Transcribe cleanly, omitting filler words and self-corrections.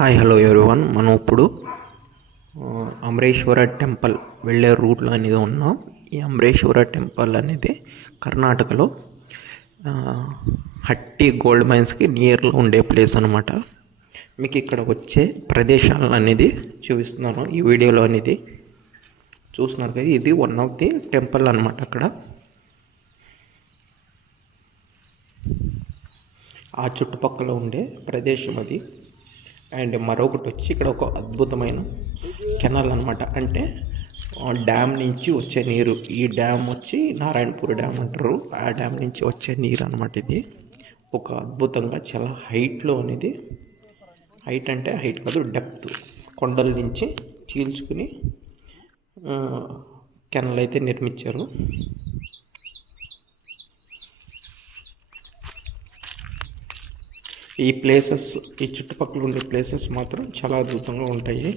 Hi hello everyone. మనం ఇప్పుడు Amareswara temple వెళ్ళే రూట్లో అనేది ఉన్నాం. ఈ అమరేశ్వర టెంపుల్ అనేది కర్ణాటకలో హట్టి గోల్డ్ మైన్స్కి నియర్లో ఉండే ప్లేస్ అనమాట. మీకు ఇక్కడ వచ్చే ప్రదేశాలను అనేది చూపిస్తున్నాను ఈ వీడియోలో అనేది. చూస్తున్నారు కదా, ఇది వన్ ఆఫ్ ది టెంపుల్ అనమాట. అక్కడ ఆ చుట్టుపక్కల ఉండే ప్రదేశం అది. అండ్ మరొకటి వచ్చి ఇక్కడ ఒక అద్భుతమైన కెనాల్ అనమాట. అంటే డ్యామ్ నుంచి వచ్చే నీరు. ఈ డ్యామ్ వచ్చి నారాయణపూర్ డ్యామ్ అంటారు. ఆ డ్యామ్ నుంచి వచ్చే నీరు అనమాట. ఇది ఒక అద్భుతంగా చాలా హైట్లో అనేది, హైట్ అంటే హైట్ కాదు, డెప్త్, కొండల నుంచి చీల్చుకుని కెనాల్ అయితే నిర్మించారు. ఈ ప్లేసెస్, ఈ చుట్టుపక్కల ఉండే ప్లేసెస్ మాత్రం చాలా అద్భుతంగా ఉంటాయి.